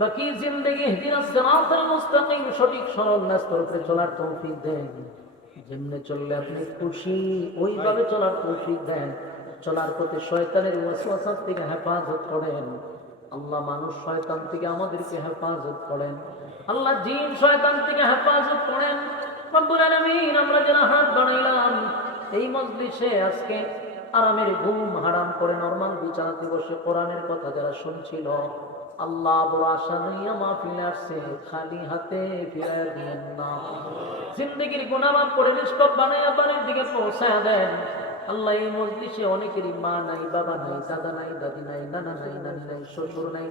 বাকি জিন্দেগি ইহদিনাস সিরাতাল মুস্তাকিম, সঠিক সরল রাস্তার উপরে চলার তৌফিক দেন। যেমনে চললে আপনি খুশি ওইভাবে চলার তৌফিক দেন। চলার পথে শয়তানের ওয়াসওয়াসা থেকে হেফাজত করেন আল্লাহ। মানুষ শয়তান থেকে আমাদেরকে হেফাজত করেন আল্লাহ। জিন শয়তান থেকে হেফাজত করেন রব্বুল আলামিন। আমরা যারা হাত বাড়াইলাম এই মজলিসে আজকে আরামের ঘুম হারাম করে নরমাল বিছানাতে বসে কোরআনের কথা যারা শুনছিল, আল্লাহ বড় আশা নিয়ে মাহফিলে আসছে, খালি হাতে ফিরায় দিয়েন না। জিন্দেগির গুনাহ মাফ করে নিষ্পাপ বানায়া বাড়ির দিকে পৌঁছায় দেন আল্লাহ। এই মজলিসে অনেকেরই মা নাই, বাবা নাই, দাদা নাই, দাদি নাই, নানা নাই, নানি নাই, শ্বশুর নাই,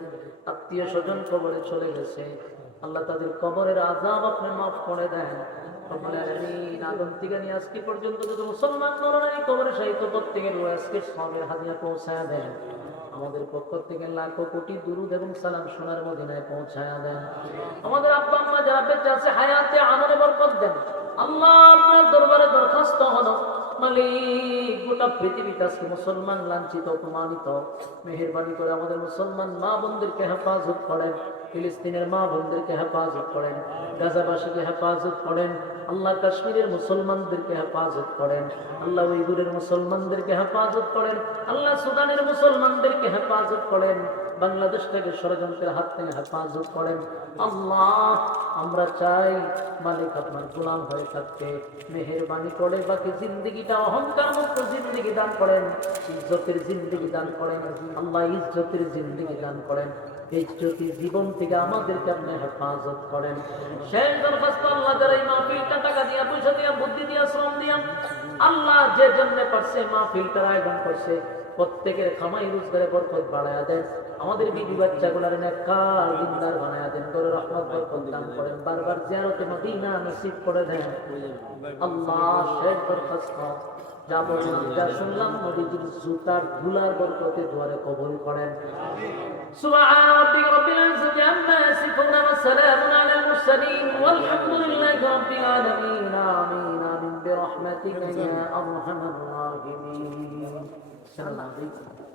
আত্মীয় স্বজন কবরে চলে গেছে আল্লাহ। তাদের কবরের আযাব আপনি মাফ করে দেন রব্বুল আলামিন। আদম থেকে নিয়ে আজকে পর্যন্ত যত মুসলমান নরনারী কবরে শায়িত প্রত্যেকের আজকে সবের হাদিয়া পৌঁছায় দেন। আমাদের পক্ষ থেকে লাখো কোটি দুরুদ এবং সালাম সোনার মদিনায় পৌঁছায়া দেন। আমাদের আব্বা আম্মা যারা বেঁচে আছে হায়াতে আমলে বরকত দেন আল্লাহ। আপনার দরবারে দরখাস্ত হলো মালিক, গোটা পৃথিবীতে আজকে মুসলমান লাঞ্ছিত অপমানিত, মেহেরবানি করে আমাদের মুসলমান মা বোনদেরকে হেফাজত করেন। ফিলিস্তিনের মা বোনদেরকে হেফাজত করেন, গাজাবাসীকে হেফাজত করেন আল্লাহ। কাশ্মীরের মুসলমানদেরকে হেফাজত করেন আল্লাহ। উইগুরের মুসলমানদেরকে হেফাজত করেন আল্লাহ। সুদানের মুসলমানদেরকে হেফাজত করেন। বাংলাদেশটাকে ষড়যন্ত্রের হাত থেকে হেফাজত করেন আল্লাহ। আমরা চাই মালিক আপনার গোলাম হয়ে থাকতে, মেহেরবানি করে বাকি জিন্দগিটা অহংকার মুক্ত জিন্দগি দান করেন, ইজ্জতের জিন্দগি দান করেন আল্লাহ। ইজ্জতের জিন্দগি দান করেন, ইজ্জতি জীবন থেকে আমাদেরকে আপনি হেফাজত করেন। শেষ দরখাস্ত আল্লাহ, যারা এই মাহফিলটা টাকা দিয়া, পয়সা দিয়া, বুদ্ধি দিয়া, শ্রম দিয়া আল্লাহ যে জন্য পারছে মাহফিলটার আয়োজন করছে, প্রত্যেকের খামাই রোজগারে বরকত বাড়ায়া দেন। আমাদের বিবি বাচ্চাগুলার নেককার দিনদার বানায়া দেন, করে রহমত বরকত দান করেন। বারবার জিয়ারতে মদিনা নসিব করে দেন আল্লাহ। শেষ দরখাস্ত, যা বললাম যা শুনলাম নবীজির জুতার ধুলার বরকতে দুয়ারে কবুল করেন। سبحان ربك رب العزة عما يصفون وسلام على المرسلين والحمد لله رب العالمين. آمين آمين برحمتك يا أرحم الراحمين. السلام عليكم.